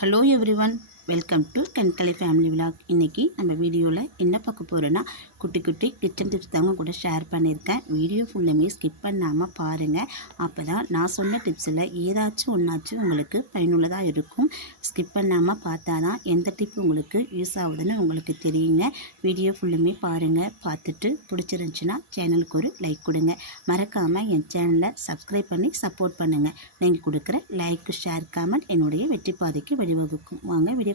hello everyone. Welcome to Kankalai family vlog இன்றைக்கி நம்ம வீடியோவில் என்ன பார்க்க போகிறோன்னா குட்டி குட்டி கிச்சன் டிப்ஸ் தாங்க கூட ஷேர் பண்ணியிருக்கேன். வீடியோ ஃபுல்லுமே ஸ்கிப் பண்ணாமல் பாருங்கள் அப்போ தான் நான் சொன்ன டிப்ஸில் ஏதாச்சும் ஒன்றாச்சும் உங்களுக்கு பயனுள்ளதாக இருக்கும். ஸ்கிப் பண்ணாமல் பார்த்தா தான் எந்த டிப் உங்களுக்கு யூஸ் ஆகுதுன்னு உங்களுக்கு தெரியுங்க. வீடியோ ஃபுல்லுமே பாருங்கள் பார்த்துட்டு பிடிச்சிருந்துச்சின்னா சேனலுக்கு ஒரு லைக் கொடுங்க. மறக்காமல் என் சேனலை சப்ஸ்கிரைப் பண்ணி சப்போர்ட் பண்ணுங்கள் நீங்கள் கொடுக்குற லைக்கு ஷேர் காமெண்ட் என்னுடைய வெற்றி பாதைக்கு வழிவகுக்கும். வாங்க வீடியோ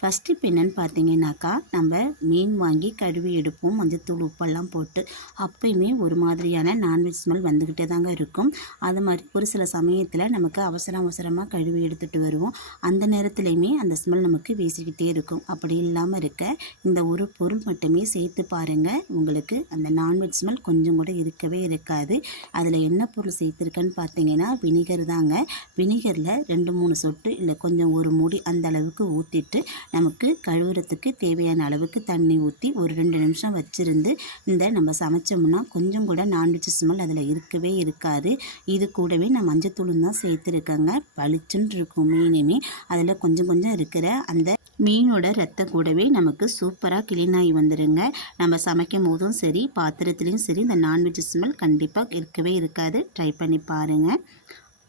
ஃபஸ்ட்டு இப்போ என்னென்னு பார்த்தீங்கன்னாக்கா நம்ம மீன் வாங்கி கழுவி எடுப்போம். மஞ்சத்தூள் உப்பெல்லாம் போட்டு அப்பயுமே ஒரு மாதிரியான நான்வெஜ் ஸ்மெல் வந்துக்கிட்டே தாங்க இருக்கும். அது மாதிரி ஒரு சில சமயத்தில் நமக்கு அவசரம் அவசரமாக கழுவி எடுத்துகிட்டு வருவோம். அந்த நேரத்துலையுமே அந்த ஸ்மெல் நமக்கு வீசிக்கிட்டே இருக்கும். அப்படி இல்லாமல் இருக்க இந்த ஒரு பொருள் மட்டுமே சேர்த்து பாருங்கள் உங்களுக்கு அந்த நான்வெஜ் ஸ்மெல் கொஞ்சம் கூட இருக்கவே இருக்காது. அதில் என்ன பொருள் சேர்த்துருக்கேன்னு பார்த்தீங்கன்னா வினிகர் தாங்க. வினிகரில் ரெண்டு மூணு சொட்டு இல்லை கொஞ்சம் ஒரு மூடி அந்த அளவுக்கு ஊற்றிட்டு நமக்கு கழுவுறதுக்கு தேவையான அளவுக்கு தண்ணி ஊற்றி ஒரு ரெண்டு நிமிஷம் வச்சுருந்து இந்த நம்ம சமைச்சோம்னா கொஞ்சம் கூட நான்வெஜ் ஸ்மெல் அதில் இருக்கவே இருக்காது. இது கூடவே நான் மஞ்சத்தூளும் தான் சேர்த்துருக்கேங்க. பளிச்சுன்னு இருக்கும் மீனுமே. அதில் கொஞ்சம் கொஞ்சம் இருக்கிற அந்த மீனோட ரத்த கூடவே நமக்கு சூப்பராக கிளீனாகி வந்துடுங்க நம்ம சமைக்கும் போதும் சரி பாத்திரத்துலேயும் சரி இந்த நான்வெஜ் ஸ்மெல் கண்டிப்பாக இருக்கவே இருக்காது. ட்ரை பண்ணி பாருங்கள்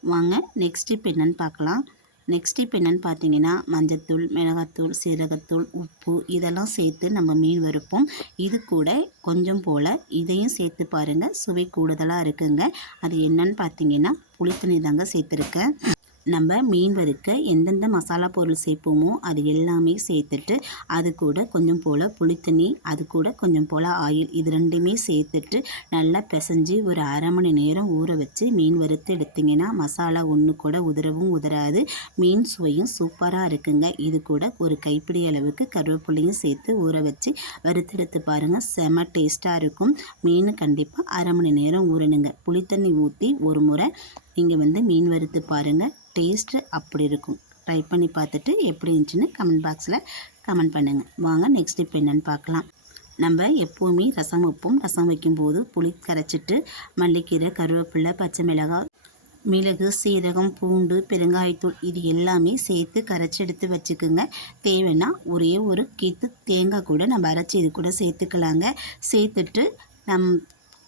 வாங்க நெக்ஸ்ட் இப்போ என்னென்னு பார்க்கலாம். நெக்ஸ்ட் இப்போ என்னென்னு பார்த்தீங்கன்னா மஞ்சத்தூள் மிளகாத்தூள் சீரகத்தூள் உப்பு இதெல்லாம் சேர்த்து நம்ம மீன் வறுப்போம். இது கூட கொஞ்சம் போல் இதையும் சேர்த்து பாருங்கள் சுவை கூடுதலாக இருக்குங்க. அது என்னன்னு பார்த்தீங்கன்னா புளித்தண்ணி தாங்க சேர்த்துருக்கேன். நம்ம மீன் வறுக்க எந்தெந்த மசாலா பொருள் சேர்ப்போமோ அது எல்லாமே சேர்த்துட்டு அது கூட கொஞ்சம் போல் புளித்தண்ணி அது கூட கொஞ்சம் போல் ஆயில் இது ரெண்டுமே சேர்த்துட்டு நல்லா பிசைஞ்சு ஒரு அரை மணி நேரம் ஊற வச்சு மீன் வறுத்து எடுத்திங்கன்னா மசாலா ஒன்று கூட உதறவும் உதறாது. மீன் சுவையும் சூப்பராக இருக்குங்க. இது கூட ஒரு கைப்பிடி அளவுக்கு கருவேப்பிலையும் சேர்த்து ஊற வச்சு வறுத்தெடுத்து பாருங்கள் செம டேஸ்ட்டாக இருக்கும். மீன் கண்டிப்பாக அரை மணி நேரம் ஊறணுங்க. புளித்தண்ணி ஊற்றி ஒரு முறை நீங்கள் வந்து மீன் வறுத்து பாருங்கள் டேஸ்ட்டு அப்படி இருக்கும். ட்ரை பண்ணி பார்த்துட்டு எப்படி இருந்துச்சுன்னு கமெண்ட் பாக்ஸில் கமெண்ட் பண்ணுங்கள் வாங்க நெக்ஸ்ட் இப்போ என்னென்னு பார்க்கலாம். நம்ம எப்போவுமே ரசம் வைப்போம். ரசம் வைக்கும்போது புளி கரைச்சிட்டு மல்லிக்கீரை கருவேப்பிலை பச்சை மிளகாய் மிளகு சீரகம் பூண்டு பெருங்காயத்தூள் இது எல்லாமே சேர்த்து கரைச்சி எடுத்து வச்சுக்கோங்க. தேவைன்னா ஒரே ஒரு கீத்து தேங்காய் கூட நம்ம அரைச்சி இது கூட சேர்த்துக்கலாங்க. சேர்த்துட்டு நம்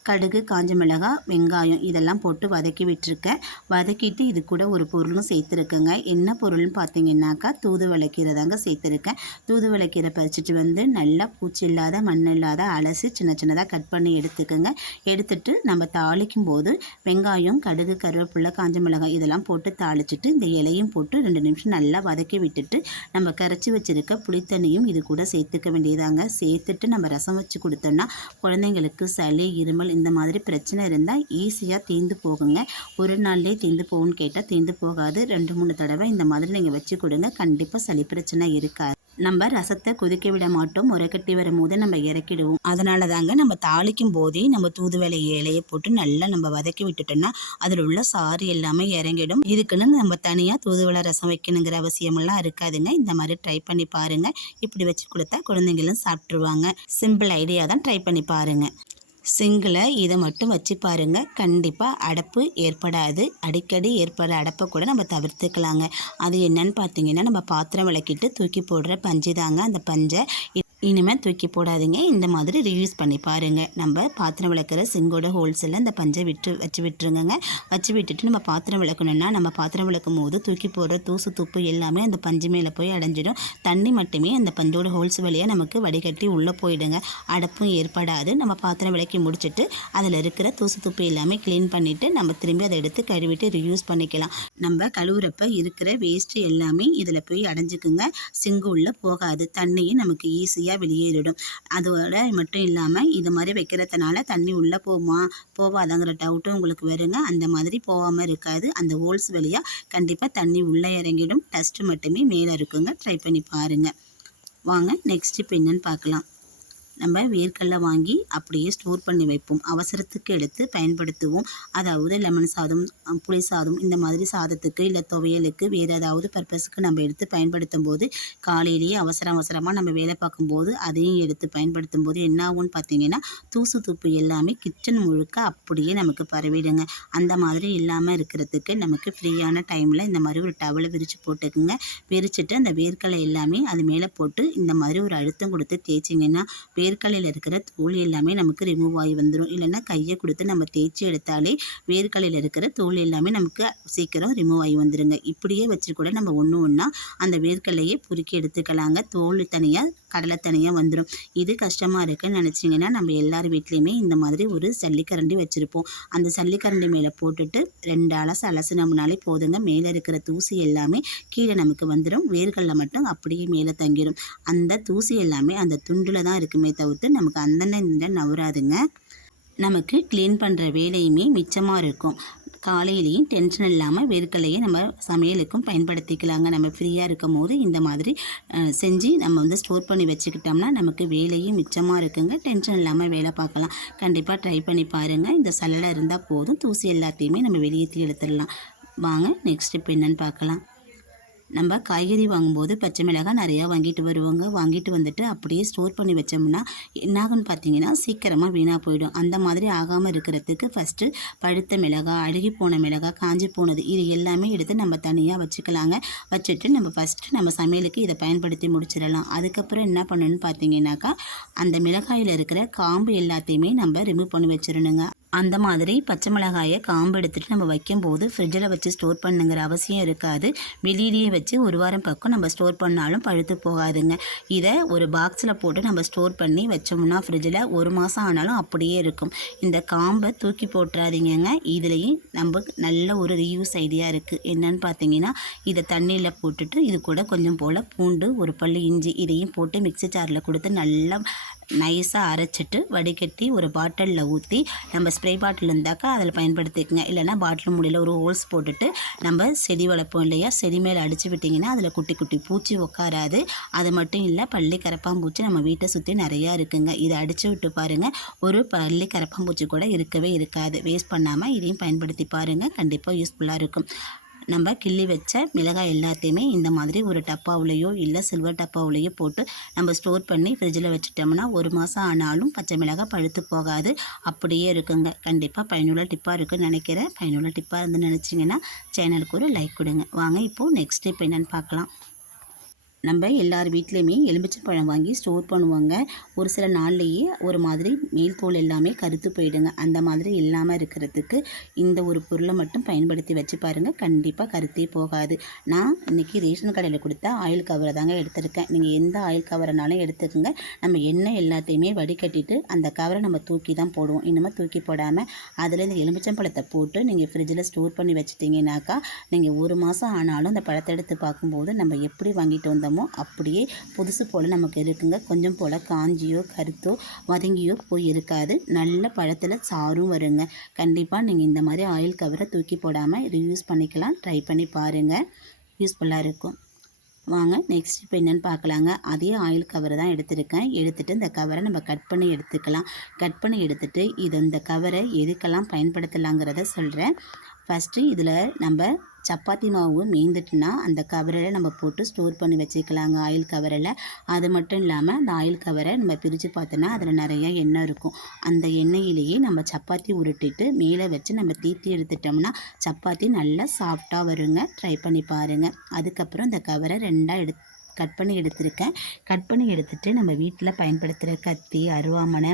கடுகு காஞ்ச மிளகாய் வெங்காயம் இதெல்லாம் போட்டு வதக்கி விட்டுருக்கேன் வதக்கிட்டு இது கூட ஒரு பொருளும் சேர்த்துருக்கேங்க. என்ன பொருள்னு பார்த்தீங்கன்னாக்கா தூது விளக்கீரை சேர்த்துருக்கேன் தூது விளக்கீரை பறிச்சிட்டு வந்து நல்லா பூச்சி இல்லாத மண் இல்லாத அலசி சின்ன சின்னதாக கட் பண்ணி எடுத்துக்கோங்க. எடுத்துட்டு நம்ம தாளிக்கும் போது வெங்காயம் கடுகு கருவேப்பிலை காஞ்ச மிளகாய் இதெல்லாம் போட்டு தாளிச்சிட்டு இந்த இலையும் போட்டு ரெண்டு நிமிஷம் நல்லா வதக்கி விட்டுட்டு நம்ம கரைச்சி வச்சுருக்க புளித்தண்ணியும் இது கூட சேர்த்துக்க வேண்டியதாங்க. சேர்த்துட்டு நம்ம ரசம் வச்சு கொடுத்தோம்னா குழந்தைங்களுக்கு சளி இருமல் இந்த மாதிரி பிரச்சனை இருந்தால் ஈஸியாக தீர்ந்து போகுங்க. ஒரு நாள்லேயே தீர்ந்து போகும்னு கேட்டால் தீர்ந்து போகாது. ரெண்டு மூணு தடவை இந்த மாதிரி நீங்கள் வச்சு கொடுங்க. கண்டிப்பாக சளி பிரச்சனை இருக்காது. நம்ம ரசத்தை கொதிக்க விட மாட்டோம். முறைக்கட்டி வரும்போது நம்ம இறக்கிடுவோம். அதனால தாங்க நம்ம தாளிக்கும் போதே நம்ம தூதுவளை இலையை போட்டு நல்லா நம்ம வதக்கி விட்டுட்டோம்னா அதில் உள்ள சாறு எல்லாமே இறங்கிடும். இதுக்குன்னு நம்ம தனியாக தூதுவளை ரசம் வைக்கணுங்கிற அவசியமெல்லாம் இருக்காதுங்க. இந்த மாதிரி ட்ரை பண்ணி பாருங்கள் இப்படி வச்சு கொடுத்தா குழந்தைங்களும் சாப்பிட்ருவாங்க சிம்பிள் ஐடியா தான் ட்ரை பண்ணி பாருங்கள் சிங்கில் இதை மட்டும் வச்சு பாருங்கள் கண்டிப்பாக அடப்பு ஏற்படாது. அடிக்கடி ஏற்படுற அடப்பை கூட நம்ம தவிர்த்துக்கலாங்க. அது என்னன்னு பார்த்தீங்கன்னா நம்ம பாத்திரம் விளக்கிட்டு தூக்கி போடுற பஞ்சு தாங்க அந்த பஞ்சை. இனிமேல் தூக்கி போடாதீங்க. இந்த மாதிரி ரியூஸ் பண்ணி பாருங்கள் நம்ம பாத்திரம் விளக்குற சிங்கோட ஹோல்ஸில் இந்த பஞ்சை விட்டு வச்சு விட்டுருங்க வச்சு விட்டுட்டு நம்ம பாத்திரம் விளக்கணும்னா நம்ம பாத்திரம் விளக்கும் போது தூக்கி போடுற தூசு துப்பு எல்லாமே அந்த பஞ்சு மேலே போய் அடைஞ்சிடும். தண்ணி மட்டுமே அந்த பஞ்சோட ஹோல்ஸ் வழியாக நமக்கு வடிகட்டி உள்ளே போயிடுங்க. அடப்பும் ஏற்படாது. நம்ம பாத்திரம் விளக்கி முடிச்சுட்டு அதில் இருக்கிற தூசு துப்பு எல்லாமே க்ளீன் பண்ணிவிட்டு நம்ம திரும்பி அதை எடுத்து கழுவிட்டு ரியூஸ் பண்ணிக்கலாம். நம்ம கழுவுறப்ப இருக்கிற வேஸ்ட்டு எல்லாமே இதில் போய் அடைஞ்சிக்குங்க. சிங்கு உள்ளே போகாது. தண்ணியும் நமக்கு ஈஸியாக ஈஸியாக வெளியேறிடும். அதோட மட்டும் இல்லாமல் இது மாதிரி வைக்கிறதுனால தண்ணி உள்ளே போகுமா போகாதாங்கிற டவுட்டும் உங்களுக்கு வருங்க. அந்த மாதிரி போகாமல் இருக்காது. அந்த ஹோல்ஸ் வழியாக கண்டிப்பாக தண்ணி உள்ளே இறங்கிடும். டஸ்ட்டு மட்டுமே மேலே இருக்குங்க. ட்ரை பண்ணி பாருங்கள் வாங்க நெக்ஸ்ட் இப்போ என்னென்னு பார்க்கலாம். நம்ம வேர்க்கடலை வாங்கி அப்படியே ஸ்டோர் பண்ணி வைப்போம். அவசரத்துக்கு எடுத்து பயன்படுத்துவோம். அதாவது லெமன் சாதம் புளி சாதம் இந்த மாதிரி சாதத்துக்கு இல்லை துவையலுக்கு வேறு ஏதாவது பர்பஸுக்கு நம்ம எடுத்து பயன்படுத்தும் போது காலையிலேயே அவசர அவசரமாக நம்ம வேலை பார்க்கும்போது அதையும் எடுத்து பயன்படுத்தும் போது என்ன ஆகும்னு பார்த்தீங்கன்னா தூசு துப்பு எல்லாமே கிச்சன் முழுக்க அப்படியே நமக்கு பரவிடுங்க. அந்த மாதிரி இல்லாமல் இருக்கிறதுக்கு நமக்கு ஃப்ரீயான டைமில் இந்த மாதிரி ஒரு டவலை விரித்து போட்டுக்குங்க. விரிச்சிட்டு அந்த வேர்க்கலை எல்லாமே அது மேலே போட்டு இந்த மாதிரி ஒரு அழுத்தம் கொடுத்து தேய்ச்சிங்கன்னா வேர் வேர்க்கலையில் இருக்கிற தோல் எல்லாமே நமக்கு ரிமூவ் ஆகி வந்துடும் இல்லைன்னா கையை கொடுத்து நம்ம தேய்ச்சி எடுத்தாலே வேர்க்கலையில் இருக்கிற தோல் எல்லாமே நமக்கு சீக்கிரம் ரிமூவ் ஆகி வந்துடுங்க இப்படியே வச்சு கூட நம்ம ஒன்று ஒன்றா அந்த வேர்க்கலையை பொறுக்கி எடுத்துக்கலாங்க. தோல் தனியாக கடலை தனியாக வந்துடும் இது கஷ்டமாக இருக்குன்னு நினச்சிங்கன்னா நம்ம எல்லார் வீட்லேயுமே இந்த மாதிரி ஒரு சல்லிக்கரண்டி வச்சுருப்போம். அந்த சல்லிக்கரண்டி மேலே போட்டுட்டு ரெண்டு அலசு அலசுனோம்னாலே போதுங்க. மேலே இருக்கிற தூசி எல்லாமே கீழே நமக்கு வந்துடும் வேர்களில் மட்டும் அப்படியே மேலே தங்கிடும் அந்த தூசி எல்லாமே அந்த துண்டில் தான் இருக்குமே தவிர்த்து நமக்கு அந்தந்த இந்த நவராதுங்க நமக்கு க்ளீன் பண்ணுற வேலையுமே மிச்சமாக இருக்கும். காலையிலையும் டென்ஷன் இல்லாமல் வேர்க்கடலையை நம்ம சமையலுக்கும் பயன்படுத்திக்கலாங்க. நம்ம ஃப்ரீயாக இருக்கும் போது இந்த மாதிரி செஞ்சு நம்ம வந்து ஸ்டோர் பண்ணி வச்சுக்கிட்டோம்னா நமக்கு வேலையும் மிச்சமாக இருக்குங்க. டென்ஷன் இல்லாமல் வேலை பார்க்கலாம். கண்டிப்பாக ட்ரை பண்ணி பாருங்கள் இந்த சல்லடை இருந்தால் போதும். தூசி எல்லாத்தையுமே நம்ம வெளியேற்றி எடுத்துடலாம். வாங்க நெக்ஸ்ட் இப்போ என்னென்னு பார்க்கலாம். நம்ம காய்கறி வாங்கும்போது பச்சை மிளகாய் நிறையா வாங்கிட்டு வருவாங்க. வாங்கிட்டு வந்துட்டு அப்படியே ஸ்டோர் பண்ணி வச்சோம்னா என்னாகும்னு பார்த்தீங்கன்னா சீக்கிரமாக வீணாக போயிடும். அந்த மாதிரி ஆகாமல் இருக்கிறதுக்கு ஃபஸ்ட்டு பழுத்த மிளகாய் அழுகி போன மிளகாய் காஞ்சி போனது இது எல்லாமே எடுத்து நம்ம தனியாக வச்சுக்கலாங்க. வச்சுட்டு நம்ம ஃபஸ்ட்டு நம்ம சமையலுக்கு இதை பயன்படுத்தி முடிச்சிடலாம். அதுக்கப்புறம் என்ன பண்ணணும்னு பார்த்தீங்கன்னாக்கா அந்த மிளகாயில் இருக்கிற காம்பு எல்லாத்தையுமே நம்ம ரிமூவ் பண்ணி வச்சிடணுங்க. அந்த மாதிரி பச்சை மிளகாயை காம்பு எடுத்துகிட்டு நம்ம வைக்கும்போது ஃப்ரிட்ஜில் வச்சு ஸ்டோர் பண்ணுங்கிற அவசியம் இருக்காது. வெளியிலேயே வச்சு ஒரு வாரம் பக்கம் நம்ம ஸ்டோர் பண்ணாலும் பழுத்து போகாதுங்க. இதை ஒரு பாக்ஸில் போட்டு நம்ம ஸ்டோர் பண்ணி வச்சோம்னா ஃப்ரிட்ஜில் ஒரு மாதம் ஆனாலும் அப்படியே இருக்கும். இந்த காம்பை தூக்கி போட்டுறாதீங்கங்க. இதுலேயும் நம்ம நல்ல ஒரு ரீயூஸ் ஐடியா இருக்குது என்னன்னு பார்த்தீங்கன்னா இதை தண்ணியில் போட்டுட்டு இது கூட கொஞ்சம் போல் பூண்டு ஒரு பல்லு இஞ்சி இதையும் போட்டு மிக்சி ஜாரில் கொடுத்து நல்லா நைஸாக அரைச்சிட்டு வடிகட்டி ஒரு பாட்டிலில் ஊற்றி நம்ம ஸ்ப்ரே பாட்டில் இருந்தாக்கா அதில் பயன்படுத்திக்கங்க. இல்லைன்னா பாட்டில் முடியல ஒரு ஹோல்ஸ் போட்டுட்டு நம்ம செடி வளர்ப்போம் இல்லையா? செடி மேலே அடித்து விட்டிங்கன்னா அதில் குட்டி குட்டி பூச்சி உட்காராது அது மட்டும் இல்லை பள்ளி கரப்பாம்பூச்சி நம்ம வீட்டை சுற்றி நிறையா இருக்குங்க. இதை அடித்து விட்டு பாருங்கள் ஒரு பள்ளி கரப்பாம்பூச்சி கூட இருக்கவே இருக்காது. வேஸ்ட் பண்ணாமல் இதையும் பயன்படுத்தி பாருங்கள் கண்டிப்பாக யூஸ்ஃபுல்லாக இருக்கும். நம்ம கிள்ளி வச்ச மிளகாய் எல்லாத்தையுமே இந்த மாதிரி ஒரு டப்பாவுலேயோ இல்லை சில்வர் டப்பாவுலேயோ போட்டு நம்ம ஸ்டோர் பண்ணி ஃப்ரிட்ஜில் வச்சுட்டோம்னா ஒரு மாதம் ஆனாலும் பச்சை மிளகாய் பழுத்து போகாது. அப்படியே இருக்குங்க. கண்டிப்பாக பயனுள்ள டிப்பாக இருக்குன்னு நினைக்கிறேன். பயனுள்ள டிப்பாக இருந்து நினச்சிங்கன்னா சேனலுக்கு ஒரு லைக் கொடுங்க. வாங்க இப்போது நெக்ஸ்ட் இப்போ என்னென்னு பார்க்கலாம். நம்ம எல்லார் வீட்லேயுமே எலுமிச்சம்பழம் வாங்கி ஸ்டோர் பண்ணுவாங்க. ஒரு சில நாள்லேயே ஒரு மாதிரி மேல் தோல் எல்லாமே கருத்து போயிடுங்க. அந்த மாதிரி இல்லாமல் இருக்கிறதுக்கு இந்த ஒரு பொருளை மட்டும் பயன்படுத்தி வச்சு பாருங்கள் கண்டிப்பாக கருத்தே போகாது. நான் இன்றைக்கி ரேஷன் கடையில் கொடுத்த ஆயில் கவரை தாங்க எடுத்திருக்கேன். நீங்கள் எந்த ஆயில் கவரைனாலும் எடுத்துக்கோங்க. நம்ம எண்ணெய் எல்லாத்தையுமே வடிகட்டிட்டு அந்த கவரை நம்ம தூக்கி தான் போடுவோம். இன்னுமே தூக்கி போடாமல் அதில் இந்த எலுமிச்சம்பழத்தை போட்டு நீங்கள் ஃப்ரிட்ஜில் ஸ்டோர் பண்ணி வச்சிட்டிங்கனாக்கா நீங்கள் ஒரு மாதம் ஆனாலும் அந்த பழத்தை எடுத்து பார்க்கும்போது நம்ம எப்படி வாங்கிட்டு வந்தோம் அப்படியே புதுசு போல் நமக்கு இருக்குங்க. கொஞ்சம் போல் காஞ்சியோ கருத்தோ வதங்கியோ போய் இருக்காது. நல்ல பழத்தில் சாரும் வருங்க. கண்டிப்பாக நீங்கள் இந்த மாதிரி ஆயில் கவரை தூக்கி போடாமல் ரியூஸ் பண்ணிக்கலாம். ட்ரை பண்ணி பாருங்கள் யூஸ்ஃபுல்லாக இருக்கும். வாங்க நெக்ஸ்ட் இப்போ என்னென்னு பார்க்கலாங்க. அதே ஆயில் கவரை தான் எடுத்திருக்கேன். எடுத்துகிட்டு இந்த கவரை நம்ம கட் பண்ணி எடுத்துக்கலாம். கட் பண்ணி எடுத்துகிட்டு இது இந்த கவரை எதுக்கெல்லாம் பயன்படுத்தலாங்கிறத சொல்கிறேன் ஃபஸ்ட்டு இதில் நம்ம சப்பாத்தி மாவு மீந்துட்டுனா அந்த கவரில் நம்ம போட்டு ஸ்டோர் பண்ணி வச்சுக்கலாங்க ஆயில் கவரில். அது மட்டும் இல்லாமல் அந்த ஆயில் கவரை நம்ம பிரித்து பார்த்தோன்னா அதில் நிறையா எண்ணெய் இருக்கும். அந்த எண்ணெயிலேயே நம்ம சப்பாத்தி உருட்டிட்டு மேலே வச்சு நம்ம தீத்தி எடுத்துட்டோம்னா சப்பாத்தி நல்லா சாஃப்டாக வருங்க. ட்ரை பண்ணி பாருங்கள் அதுக்கப்புறம் இந்த கவரை ரெண்டாக எடுத்து கட் பண்ணி எடுத்திருக்கேன். கட் பண்ணி எடுத்துட்டு நம்ம வீட்டில் பயன்படுத்துகிற கத்தி அருவாமனை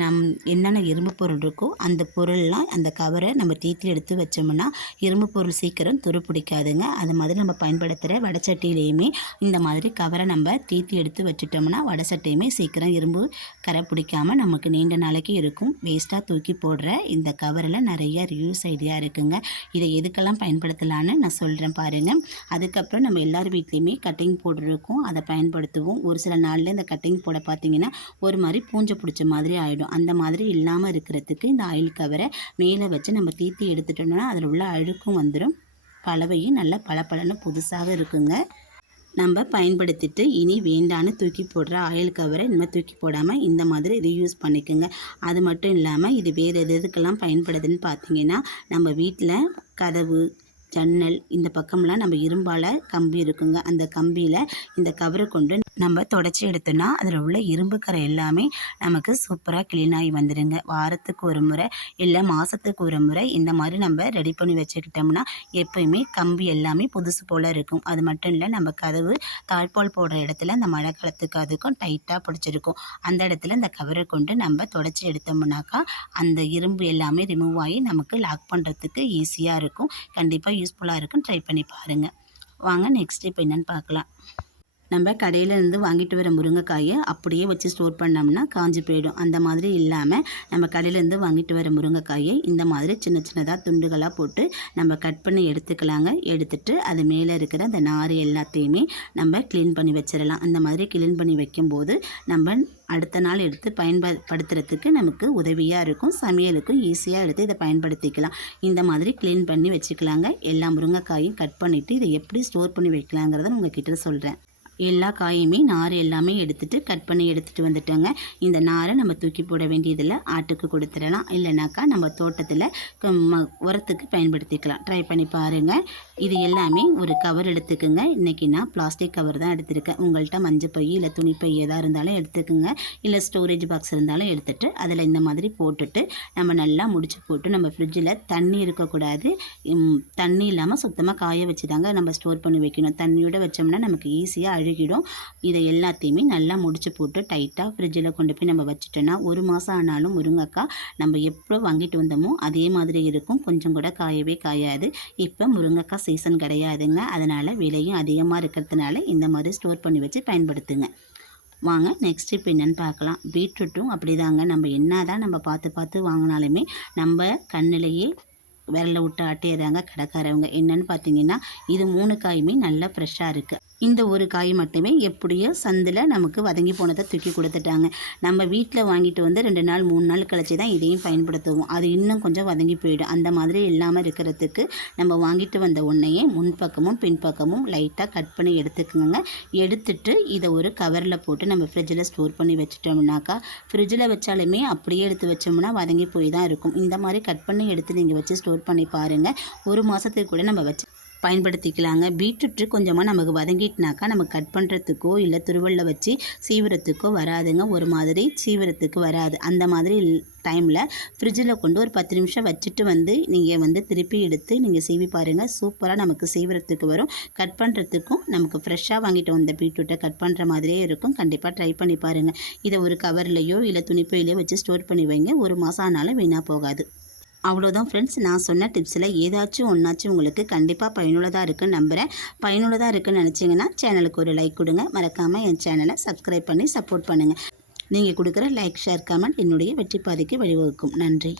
நம் என்னென்ன இரும்பு பொருள் இருக்கோ அந்த பொருள்லாம் அந்த கவரை நம்ம தீத்தி எடுத்து வச்சோம்னா இரும்பு பொருள் சீக்கிரம் துரு பிடிக்காதுங்க. அது மாதிரி நம்ம பயன்படுத்துகிற வடச்சட்டியிலையுமே இந்த மாதிரி கவரை நம்ம தீத்தி எடுத்து வச்சுட்டோம்னா வடச்சட்டியுமே சீக்கிரம் இரும்பு கரை பிடிக்காமல் நமக்கு நீண்ட நாளைக்கு இருக்கும். வேஸ்ட்டாக தூக்கி போடுற இந்த கவரில் நிறைய ரியூஸ் ஐடியா இருக்குங்க. இதை எதுக்கெல்லாம் பயன்படுத்தலான்னு நான் சொல்கிறேன் பாருங்கள் அதுக்கப்புறம் நம்ம எல்லார் வீட்லேயுமே கட்டிங் போடுற இருக்கும். அதை பயன்படுத்துவோம். ஒரு சில நாளில் இந்த கட்டிங் போட பார்த்தீங்கன்னா ஒரு மாதிரி பூஞ்சை பிடிச்ச மாதிரி ஆகிடும் அந்த மாதிரி இல்லாமல் இருக்கிறதுக்கு இந்த ஆயில் கவரை மேலே வச்சு நம்ம தீத்தி எடுத்துட்டோம்னா அதில் உள்ள அழுக்கும் வந்துடும் பலவையும் நல்லா பளபளன்னு புதுசாக இருக்குங்க. நம்ம பயன்படுத்திட்டு இனி வேண்டான்னு தூக்கி போடுற ஆயில் கவரை இனிமேல் தூக்கி போடாமல் இந்த மாதிரி ரீயூஸ் பண்ணிக்கோங்க. அது மட்டும் இல்லாமல் இது வேறு எது எதுக்கெல்லாம் பயன்படுதுன்னு பார்த்தீங்கன்னா நம்ம வீட்டில் கதவு ஜன்னல் இந்த பக்கம்லாம் நம்ம இரும்பால் கம்பி இருக்குங்க. அந்த கம்பியில் இந்த கவரை கொண்டு நம்ம தொடச்சி எடுத்தோன்னா அதில் உள்ள இரும்புக்கரை எல்லாமே நமக்கு சூப்பராக க்ளீன் ஆகி வந்துடுங்க வாரத்துக்கு ஒரு முறை இல்லை மாதத்துக்கு ஒரு முறை இந்த மாதிரி நம்ம ரெடி பண்ணி வச்சுக்கிட்டோம்னா எப்பயுமே கம்பி எல்லாமே புதுசு போல் இருக்கும். அது மட்டும் இல்லை நம்ம கதவு தாழ்பால் போடுற இடத்துல அந்த மழை காலத்துக்கு அதுக்கும் டைட்டாக பிடிச்சிருக்கும். அந்த இடத்துல இந்த கவரை கொண்டு நம்ம தொடச்சி எடுத்தோம்னாக்கா அந்த இரும்பு எல்லாமே ரிமூவ் ஆகி நமக்கு லாக் பண்ணுறதுக்கு ஈஸியாக இருக்கும். கண்டிப்பாக யூஸ்ஃபுல்லாக இருக்கும். ட்ரை பண்ணி பாருங்கள் வாங்க நெக்ஸ்ட் இப்போ என்னென்னு பார்க்கலாம். நம்ம கடையிலேருந்து வாங்கிட்டு வர முருங்கைக்காயை அப்படியே வச்சு ஸ்டோர் பண்ணோம்னா காஞ்சி போயிடும். அந்த மாதிரி இல்லாமல் நம்ம கடையிலேருந்து வாங்கிட்டு வர முருங்கைக்காயை இந்த மாதிரி சின்ன சின்னதாக துண்டுகளாக போட்டு நம்ம கட் பண்ணி எடுத்துக்கலாங்க. எடுத்துட்டு அது மேலே இருக்கிற அந்த நார் எல்லாத்தையுமே நம்ம க்ளீன் பண்ணி வச்சிடலாம். அந்த மாதிரி க்ளீன் பண்ணி வைக்கும்போது நம்ம அடுத்த நாள் எடுத்து பயன்படுத்துறதுக்கு நமக்கு உதவியாக இருக்கும். சமையலுக்கும் ஈஸியாக எடுத்து இதை பயன்படுத்திக்கலாம். இந்த மாதிரி க்ளீன் பண்ணி வச்சுக்கலாங்க. எல்லா முருங்கைக்காயும் கட் பண்ணிவிட்டு இதை எப்படி ஸ்டோர் பண்ணி வைக்கலாங்கிறத உங்ககிட்ட சொல்கிறேன் எல்லா காயுமே நார் எல்லாமே எடுத்துகிட்டு கட் பண்ணி எடுத்துகிட்டு வந்துட்டோங்க. இந்த நாரை நம்ம தூக்கி போட வேண்டியதில் ஆட்டுக்கு கொடுத்துடலாம். இல்லைனாக்கா நம்ம தோட்டத்தில் உரத்துக்கு பயன்படுத்திக்கலாம். ட்ரை பண்ணி பாருங்கள் இது எல்லாமே ஒரு கவர் எடுத்துக்கோங்க. இன்றைக்கி நான் பிளாஸ்டிக் கவர் தான் எடுத்திருக்கேன். உங்கள்கிட்ட மஞ்சள் பை இல்லை துணி பை எதாக இருந்தாலும் எடுத்துக்கோங்க. இல்லை ஸ்டோரேஜ் பாக்ஸ் இருந்தாலும் எடுத்துகிட்டு அதில் இந்த மாதிரி போட்டுட்டு நம்ம நல்லா முடிச்சு போட்டு நம்ம ஃப்ரிட்ஜில் தண்ணி இருக்கக்கூடாது. தண்ணி இல்லாமல் சுத்தமாக காய வச்சு தாங்க நம்ம ஸ்டோர் பண்ணி வைக்கணும். தண்ணியோட வச்சோம்னா நமக்கு ஈஸியாக அழுகிடும் இதை எல்லாத்தையுமே நல்லா முடிச்சு போட்டு டைட்டாக ஃப்ரிட்ஜில் கொண்டு போய் நம்ம வச்சுட்டோன்னா ஒரு மாதம் ஆனாலும் முருங்கைக்காய் நம்ம எப்போ வாங்கிட்டு வந்தோமோ அதே மாதிரி இருக்கும். கொஞ்சம் கூட காயவே காயாது. இப்போ முருங்கைக்காய் சீசன் கிடையாதுங்க. அதனால் விலையும் அதிகமாக இருக்கிறதுனால இந்த மாதிரி ஸ்டோர் பண்ணி வச்சு பயன்படுத்துங்க. வாங்க நெக்ஸ்ட் இப்போ என்னென்னு பார்க்கலாம். பீட்ரூட்டும் அப்படி தாங்க நம்ம என்ன தான் நம்ம பார்த்து பார்த்து வாங்கினாலுமே நம்ம கண்ணிலேயே விரல விட்டு ஆட்டிடுறாங்க கடைக்காரவங்க. என்னன்னு பார்த்தீங்கன்னா இது மூணு காயுமே நல்லா ஃப்ரெஷ்ஷாக இருக்குது இந்த ஒரு காய் மட்டுமே எப்படியோ சந்தில் நமக்கு வதங்கி போனதை தூக்கி கொடுத்துட்டாங்க. நம்ம வீட்டில் வாங்கிட்டு வந்து ரெண்டு நாள் மூணு நாள் கழிச்சு தான் இதையும் பயன்படுத்துவோம். அது இன்னும் கொஞ்சம் வதங்கி போயிடும். அந்த மாதிரி இல்லாமல் இருக்கிறதுக்கு நம்ம வாங்கிட்டு வந்த உன்னையே முன்பக்கமும் பின்பக்கமும் லைட்டாக கட் பண்ணி எடுத்துக்கோங்க. எடுத்துட்டு இதை ஒரு கவரில் போட்டு நம்ம ஃப்ரிட்ஜில் ஸ்டோர் பண்ணி வச்சுட்டோம்னாக்கா ஃப்ரிட்ஜில் வச்சாலுமே அப்படியே எடுத்து வச்சோம்னா வதங்கி போய் தான் இருக்கும். இந்த மாதிரி கட் பண்ணி எடுத்து நீங்கள் வச்சு ஸ்டோர் ஸ்டோர் பண்ணி பாருங்கள் ஒரு மாதத்துக்கு கூட நம்ம வச்சு பயன்படுத்திக்கலாங்க. பீட்ரூட்டு கொஞ்சமாக நமக்கு வதங்கிட்டுனாக்கா நம்ம கட் பண்ணுறதுக்கோ இல்லை துருவலில் வச்சு சீவிரத்துக்கோ வராதுங்க. ஒரு மாதிரி சீவிரத்துக்கு வராது. அந்த மாதிரி டைமில் ஃப்ரிட்ஜில் கொண்டு ஒரு பத்து நிமிஷம் வச்சுட்டு வந்து நீங்கள் வந்து திருப்பி எடுத்து நீங்கள் சீவி பாருங்கள் சூப்பராக நமக்கு சீவிரத்துக்கு வரும். கட் பண்ணுறதுக்கும் நமக்கு ஃப்ரெஷ்ஷாக வாங்கிட்டு வந்த பீட்ரூட்டை கட் பண்ணுற மாதிரியே இருக்கும். கண்டிப்பாக ட்ரை பண்ணி பாருங்கள் இதை ஒரு கவர்லேயோ இல்லை துணிப்பையிலையோ வச்சு ஸ்டோர் பண்ணி வைங்க. ஒரு மாதம் ஆனாலும் வீணாக போகாது. அவ்வளோதான் ஃப்ரெண்ட்ஸ் நான் சொன்ன டிப்ஸில் ஏதாச்சும் ஒன்றாச்சும் உங்களுக்கு கண்டிப்பாக பயனுள்ளதாக இருக்குன்னு நம்புகிறேன் பயனுள்ளதாக இருக்குன்னு நினச்சிங்கன்னா சேனலுக்கு ஒரு லைக் கொடுங்க. மறக்காமல் என் சேனலை சப்ஸ்கிரைப் பண்ணி சப்போர்ட் பண்ணுங்கள் நீங்கள் கொடுக்குற லைக் ஷேர் கமெண்ட் என்னுடைய வெற்றி பாதைக்கு வழிவகுக்கும். நன்றி.